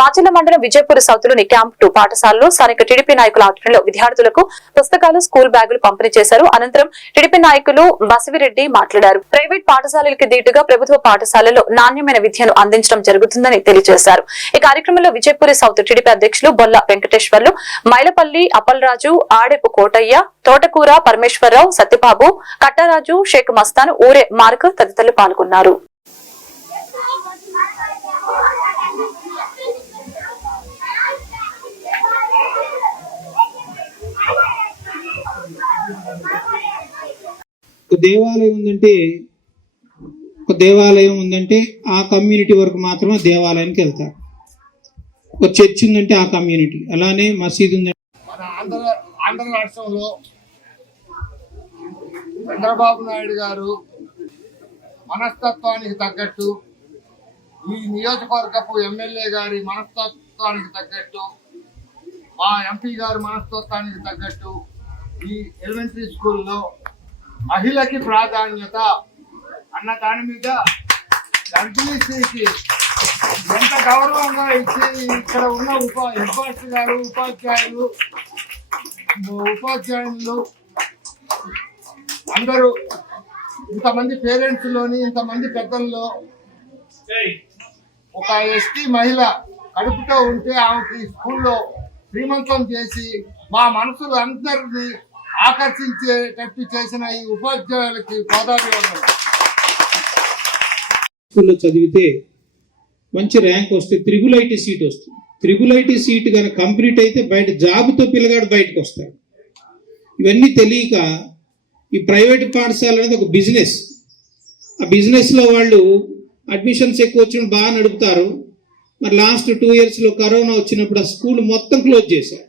మాచర్ల మండలం విజయపూర్ సౌత్లోని క్యాంప్ 2 పాఠశాలలో స్థానిక టీడీపీ నాయకుల ఆధ్వర్యంలో విద్యార్థులకు పుస్తకాలు, స్కూల్ బ్యాగులు పంపిణీ చేశారు. అనంతరం టీడీపీ నాయకులు బసివిరెడ్డి మాట్లాడారు. ప్రైవేట్ పాఠశాలలకు దీటుగా ప్రభుత్వ పాఠశాలలో నాణ్యమైన విద్యను అందించడం జరుగుతుందని తెలియజేశారు. ఈ కార్యక్రమంలో విజయపూర్ సౌత్ టీడీపీ అధ్యక్షులు బొల్ల వెంకటేశ్వర్లు, మైలపల్లి అప్పలరాజు, ఆడెపు కోటయ్య, తోటకూర పరమేశ్వరరావు, సత్యబాబు, కట్టరాజు, షేక్ మస్తాన్, ఊరే మార్క్ తదితరులు పాల్గొన్నారు. ఒక దేవాలయం ఉందంటే ఆ కమ్యూనిటీ వరకు మాత్రమే దేవాలయానికి వెళ్తారు. ఒక చర్చ్ ఉందంటే ఆ కమ్యూనిటీ, అలానే మసీదు ఉందంటే. మన ఆంధ్ర రాష్ట్రంలో చంద్రబాబు నాయుడు గారు మనస్తత్వానికి తగ్గట్టు, ఈ నియోజకవర్గపు ఎమ్మెల్యే గారి మనస్తత్వానికి తగ్గట్టు, మా ఎంపీ గారి మనస్తత్వానికి తగ్గట్టు ఈ ఎలిమెంటరీ స్కూల్లో మహిళకి ప్రాధాన్యత అన్న దాని మీద గర్భిణీకి ఎంత గౌరవంగా ఇచ్చి ఇక్కడ ఉన్న హెడ్మాస్టర్ గారు, ఉపాధ్యాయులు అందరూ ఇంతమంది పేరెంట్స్లోని ఇంతమంది పెద్దల్లో ఒక ఎస్టీ మహిళ కడుపుతో ఉంటే ఆమెకి స్కూల్లో శ్రీమంతం చేసి మా మనసులు అందరినీ ఆకర్షించేటట్టు చేసిన ఈ ఉపాధ్యాయులకి పాదాభివందనం. స్కూల్లో చదివితే మంచి ర్యాంక్ వస్తే త్రిబుల్ సీట్ వస్తుంది. త్రిబుల్ సీట్ కనుక కంప్లీట్ అయితే బయట జాబ్తో పిల్లగాడు బయటకు వస్తాడు. ఇవన్నీ తెలియక ఈ ప్రైవేట్ పాఠశాల అనేది ఒక బిజినెస్. ఆ బిజినెస్లో వాళ్ళు అడ్మిషన్స్ ఎక్కువ వచ్చినప్పుడు బాగా నడుపుతారు. మరి లాస్ట్ 2 yearsలో కరోనా వచ్చినప్పుడు ఆ స్కూల్ మొత్తం క్లోజ్ చేశారు.